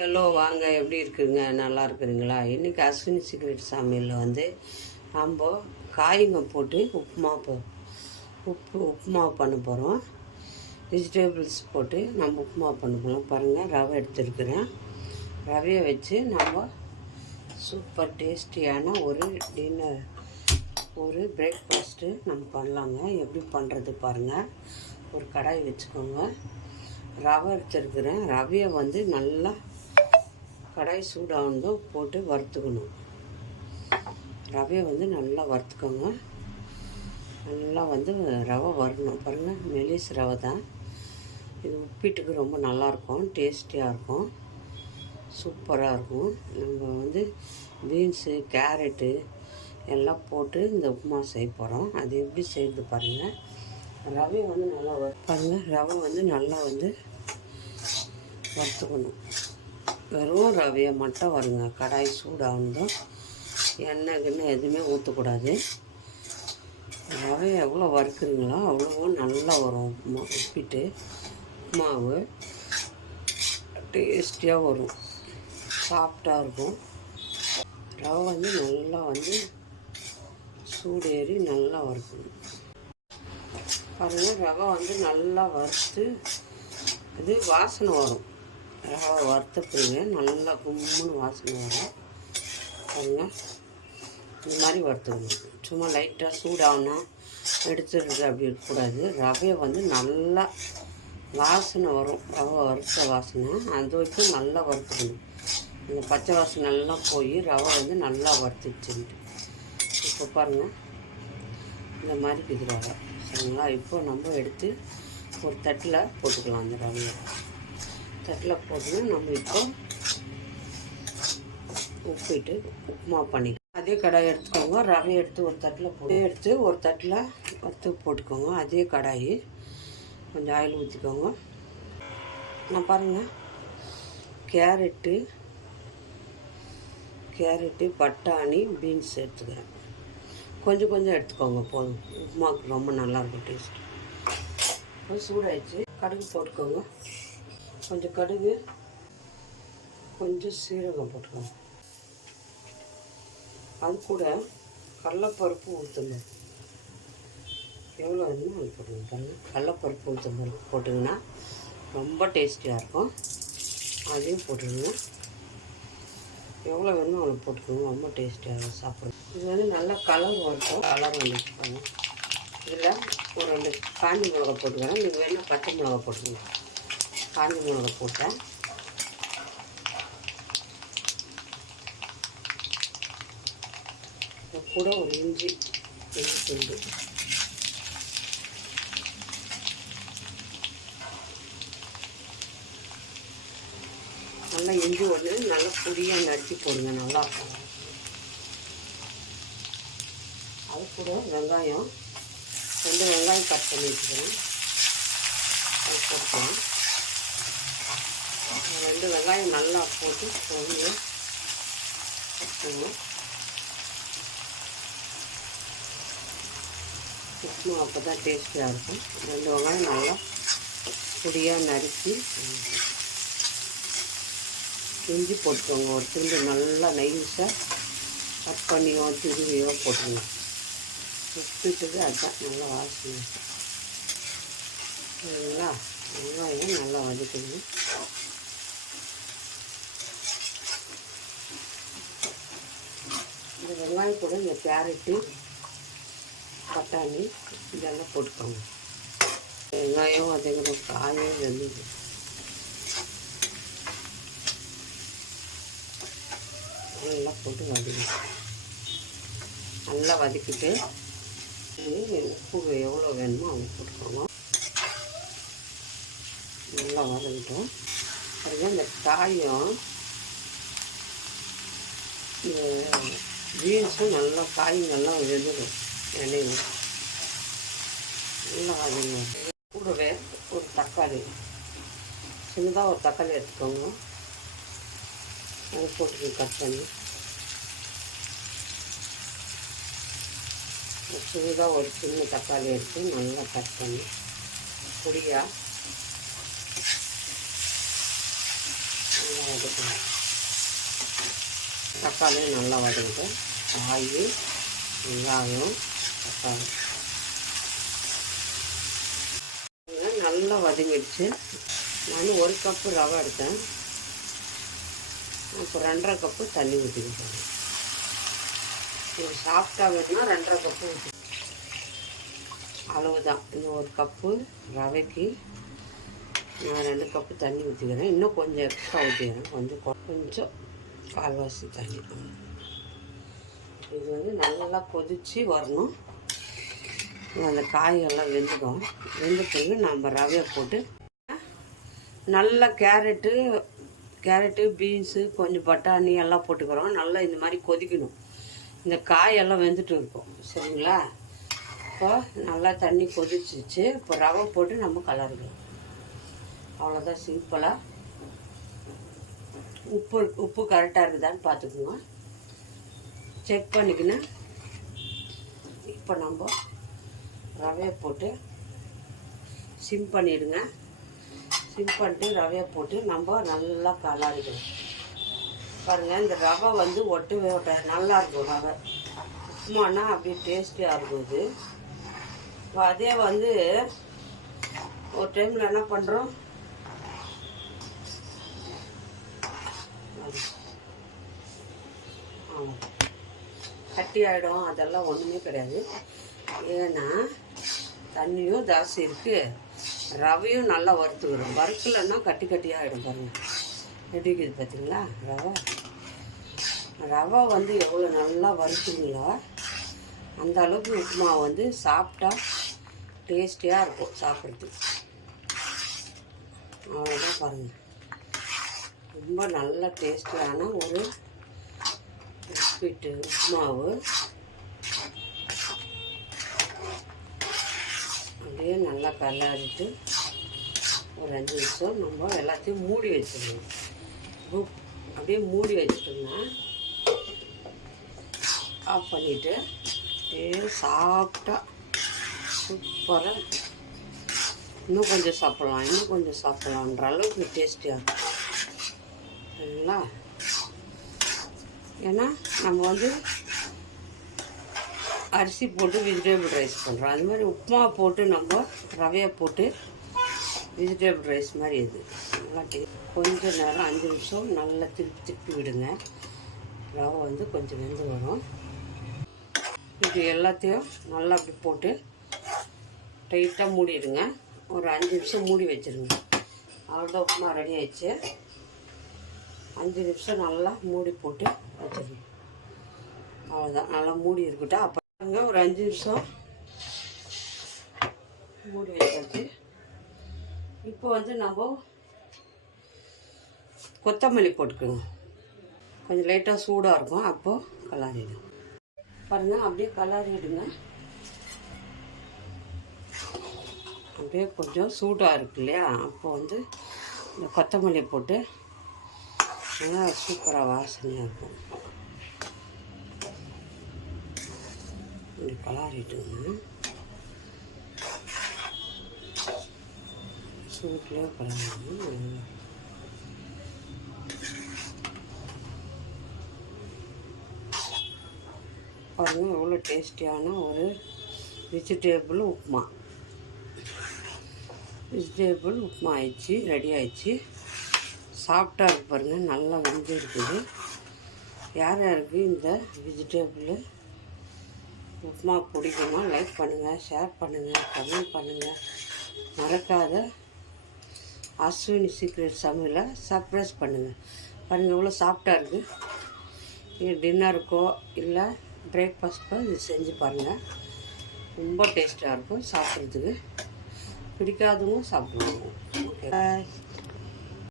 Hello வாங்க, எப்படி இருக்குங்க? நல்லா இருக்கிறீங்களா? இன்றைக்கி அஸ்வினி சீக்ரெட் சமையலில் நம்ம காய்ங்க போட்டு உப்புமா பண்ண போகிறோம். வெஜிடபிள்ஸ் போட்டு நம்ம உப்புமா பண்ண போகிறோம். பாருங்கள், ரவை எடுத்துருக்குறேன். ரவையை வச்சு நம்ம சூப்பர் டேஸ்டியான ஒரு பிரேக்ஃபாஸ்ட்டு நம்ம பண்ணலாங்க. எப்படி பண்ணுறது பாருங்கள். ஒரு கடாய் வச்சுக்கோங்க. ரவை எடுத்துருக்குறேன். ரவையை நல்லா கடாய் சூடானதும் போட்டு வறுத்துக்கணும். ரவையை நல்லா வறுத்துக்கோங்க. நல்லா ரவை வரணும். பாருங்கள், மெலிஸ் ரவை தான். இது உப்பிட்டுக்கு ரொம்ப நல்லாயிருக்கும், டேஸ்டியாக இருக்கும், சூப்பராக இருக்கும். நம்ம பீன்ஸு, கேரட்டு எல்லாம் போட்டு இந்த உப்புமா செய்ய போகிறோம். அது எப்படி செய்கிறது பாருங்கள். ரவையை நல்லா பாருங்கள். ரவை நல்லா வறுத்துக்கணும். வெறும் ரவையை மட்டும் வருங்க. கடாய் சூடானதும் எண்ணெய் எதுவுமே ஊற்றக்கூடாது. ரவை எவ்வளோ வறுக்குறீங்களோ அவ்வளோ நல்லா வரும். உப்பிட்டு உப்புமாவு டேஸ்டியாக வரும், சாஃப்டாக இருக்கும். ரவை நல்லா சூடேறி நல்லா வறுக்கணும். பாருங்கள், ரவை நல்லா வறுத்து இது வாசனை வரும். ரவை வறுத்த பிறகு நல்லா கும்முன்னு வாசனை வரும். பாருங்கள், இந்த மாதிரி வறுத்துக்கணும். சும்மா லைட்டாக சூடாகணும் எடுத்துடுறது அப்படி இருக்கக்கூடாது. ரவையை நல்லா வாசனை வரும். ரவை வறுத்த வாசனை அது வரைக்கும் நல்லா வறுத்துக்கணும். இந்த பச்சை வாசனை நல்லா போய் ரவை நல்லா வறுத்துச்சுன்ட்டு. இப்போ பாருங்கள், இந்த மாதிரி இது ரவை சரிங்களா. இப்போ நம்ம எடுத்து ஒரு தட்டில் போட்டுக்கலாம். அந்த ரவையை தட்டில் போட்டு நம்ம இப்போ உப்பிட்டு உப்புமா பண்ணிக்கலாம். அதே கடாயை எடுத்துக்கோங்க. ரவையை எடுத்து ஒரு தட்டில் வறுத்து போட்டுக்கோங்க. அதே கடாயி கொஞ்சம் ஆயில் ஊற்றிக்கோங்க. நான் பாருங்கள், கேரட்டு, பட்டாணி, பீன்ஸ் எடுத்துக்கிறேன். கொஞ்சம் எடுத்துக்கோங்க போதும். உப்புமாவுக்கு ரொம்ப நல்லாயிருக்கும் டேஸ்ட். சூடாயிடுச்சு. கடுகு போட்டுக்கோங்க. கொஞ்சம் கடுகு, கொஞ்சம் சீரகம் போட்டுக்கோங்க. அது கூட கடலைப்பருப்பு ஊற்றுங்க. எவ்வளோ வேணுமோ அது போட்டுங்க. பாருங்கள், கடலைப்பருப்பு ஊற்ற போட்டிங்கன்னா ரொம்ப டேஸ்டியாக இருக்கும். அதையும் போட்டுருங்க. எவ்வளோ வேணுமோ அவ்வளோ போட்டுக்கோங்க. ரொம்ப டேஸ்டியாக சாப்பிடுங்க. இது நல்லா கலர் வரட்டும். கலர் வந்துட்டுப்பாங்க. இதில் ஒரு 2 காஞ்சி மிளகா போட்டுக்கிறேன். நீங்கள் வேணால் பச்சை மிளகா போட்டுக்கோங்க. காஞ்சி மிளகா போட்டேன். கூட ஒரு இஞ்சி துண்டு, நல்லா இஞ்சி நல்லா பொடியாக நறுக்கி போடுங்க. நல்லாயிருக்கும். அது கூட வெங்காயம் 2 வெங்காயம் கட் பண்ணி வச்சுக்கிறேன். அது போட்டுக்கலாம். 2 வெங்காயம் நல்லா போட்டு கொஞ்சம் உப்புமா அப்போ தான் டேஸ்டியாக இருக்கும். 2 வெங்காயம் நல்லா பொடியாக நறுக்கி இஞ்சி போட்டுக்கோங்க. ஒரு துண்டு நல்லா நைஸாக கட் பண்ணியோ திருவியோ போட்டுருங்க. உப்பிட்டது அதுதான் நல்லா வாசனை. சரிங்களா? வெங்காயம் நல்லா வதக்கணும். இந்த வெங்காயம் கூட இந்த கேரட்டு, பட்டாணி இதெல்லாம் போட்டுக்கோங்க. வெங்காயம் வதக்கிற காயும் வெந்தது நல்லா போட்டு வதக்கணும். நல்லா வதக்கிட்டு உப்பு எவ்வளோ வேணுமோ அவங்க போட்டுக்கோங்க. நல்லா வதக்கிட்டோம். அதுக்கு இந்த காயும் இந்த பீன்ஸும் நல்லா நல்லா வெந்துடும். எண்ணெயில் நல்லா வதங்கணும். கூடவே ஒரு தக்காளி, சின்னதாக ஒரு தக்காளி எடுத்துக்கோங்க. அதை போட்டு கட் பண்ணி சின்னதாக ஒரு சின்ன தக்காளி எடுத்து நல்லா கட் பண்ணி பொடியாக நல்லா வதக்கணும். தக்காளியும் நல்லா வதக்கிட்டு காய், வெங்காயம், தக்காளி நல்லா வதங்கிடுச்சு. நான் 1 கப்பு ரவை எடுத்தேன். அப்புறம் 2.5 கப்பு தண்ணி ஊற்றிக்கிட்டேன். இது சாஃப்டாக வேணும்னா 2.5 கப்பு ஊற்றி அளவு தான். இந்த 1 கப்பு ரவைக்கு நான் 2 கப்பு தண்ணி ஊற்றிக்கிறேன். இன்னும் கொஞ்சம் எக்ஸ்ட்ரா ஊற்றிக்கிறேன். கொஞ்சம் கால்வாசி தண்ணி. இது வந்து நல்லா கொதித்து வரணும். அந்த காயெல்லாம் வெந்துடும். வெந்த பிறகு நம்ம ரவையை போட்டு நல்லா கேரட்டு, பீன்ஸு, கொஞ்சம் பட்டாணி எல்லாம் போட்டுக்கிறோம். நல்லா இந்த மாதிரி கொதிக்கணும். இந்த காயெல்லாம் வெந்துட்டு இருக்கும். சரிங்களா? இப்போ நல்லா தண்ணி கொதிச்சிச்சு. இப்போ ரவை போட்டு நம்ம கலரிக்கலாம். அவ்வளோதான், சிம்பிளாக. உப்பு கரெக்டாக இருக்குதான்னு பார்த்துக்குங்க. செக் பண்ணிக்கின்னு இப்போ நம்ம ரவையை போட்டு சிம் பண்ணிவிடுங்க. சிம் பண்ணிட்டு ரவையை போட்டு நம்ம நல்லா கலரிக்கணும். பாருங்கள், இந்த ரவை வந்து ஒட்ட நல்லாயிருக்கும். ரவை உப்புமானா அப்படியே டேஸ்டியாக இருக்கும். இது அதே வந்து ஒரு டைமில் என்ன பண்ணுறோம், கட்டி ஆகிடும். அதெல்லாம் ஒன்றுமே கிடையாது. ஏன்னா தண்ணியும் ஜாஸ்தி இருக்குது, ரவையும் நல்லா வறுத்துக்கிறோம். வறுக்கலைன்னா கட்டியாக ஆகிடும். பாருங்கள் எப்படி இருக்குது பார்த்தீங்களா? ரவை வந்து எவ்வளோ நல்லா வறுக்குங்களோ அந்த அளவுக்கு உப்புமா வந்து சாப்பிட்டா டேஸ்டியாக இருக்கும் சாப்பிட்றதுக்கு. அவ்வளோதான். பாருங்கள், ரொம்ப நல்ல டேஸ்டியான ஒரு பிஸ்கெட்டு உப்புமாவு. அப்படியே நல்லா கலரிட்டு ஒரு 5 நிமிஷம் நம்ம எல்லாத்தையும் மூடி வச்சிடணும். அப்படியே மூடி வச்சிட்டோம்னா ஆஃப் பண்ணிவிட்டு அப்படியே சாப்பிட்டா சூப்பராக. இன்னும் கொஞ்சம் சாப்பிட்லான்ற அளவுக்கு டேஸ்டியாக இருக்கும். சரிங்களா? ஏன்னா நம்ம வந்து அரிசி போட்டு வெஜிடபிள் ரைஸ் பண்ணுறோம். அது மாதிரி உப்புமா போட்டு நம்ம ரவையை போட்டு வெஜிடபிள் ரைஸ் மாதிரி இது நல்லா கொஞ்சம் நேரம் 5 நிமிஷம் நல்லா திருப்பி விடுங்க. ரவை வந்து கொஞ்சம் வெந்து வரும். இது எல்லாத்தையும் நல்லா அப்படி போட்டு டைட்டாக மூடிடுங்க. ஒரு 5 நிமிஷம் மூடி வச்சுருங்க. அவ்வளோதான், உப்புமா ரெடி ஆயிடுச்சு. 5 நிமிஷம் நல்லா மூடி போட்டு வச்சுருங்க. அவ்வளோதான், நல்லா மூடி இருக்கட்டும். அப்போ ஒரு 5 நிமிஷம் மூடி வச்சாச்சு. இப்போ வந்து நம்ம கொத்தமல்லி போட்டுக்கணும். கொஞ்சம் லைட்டாக சூடாக இருக்கும். அப்போது கலாரிடும். பாருங்கள், அப்படியே கலாரிடுங்க. அப்படியே கொஞ்சம் சூடாக இருக்கு இல்லையா? அப்போ வந்து இந்த கொத்தமல்லி போட்டு நல்லா சூப்பராக வாசனையாக இருக்கும். இப்படி கலாரிட்டுங்க. சூட்லேயே கலாரிடணும். பாருங்கள், எவ்வளோ டேஸ்டியான ஒரு வெஜிடேபிள் உப்புமா ஆயிடுச்சு, ரெடி ஆயிடுச்சு. சாஃப்டாக இருக்கு பாருங்கள், நல்லா வெந்து இருக்குது. யார் யாருக்கு இந்த வெஜிடேபிள் உப்புமா பிடிக்குமா லைக் பண்ணுங்கள், ஷேர் பண்ணுங்கள், கமெண்ட் பண்ணுங்கள். மறக்காத அஸ்வினி சீக்ரெட் சமையலை சர்ப்ரைஸ் பண்ணுங்கள். பாருங்கள், எவ்வளோ சாஃப்டாக இருக்குது. இது டின்னருக்கோ இல்லை பிரேக்ஃபாஸ்ட்க்கோ இது செஞ்சு பாருங்கள். ரொம்ப டேஸ்ட்டாக இருக்கும். சாப்பிட்றதுக்கு பிடிக்காதவங்க சாப்பிடுவாங்க. ஓகே.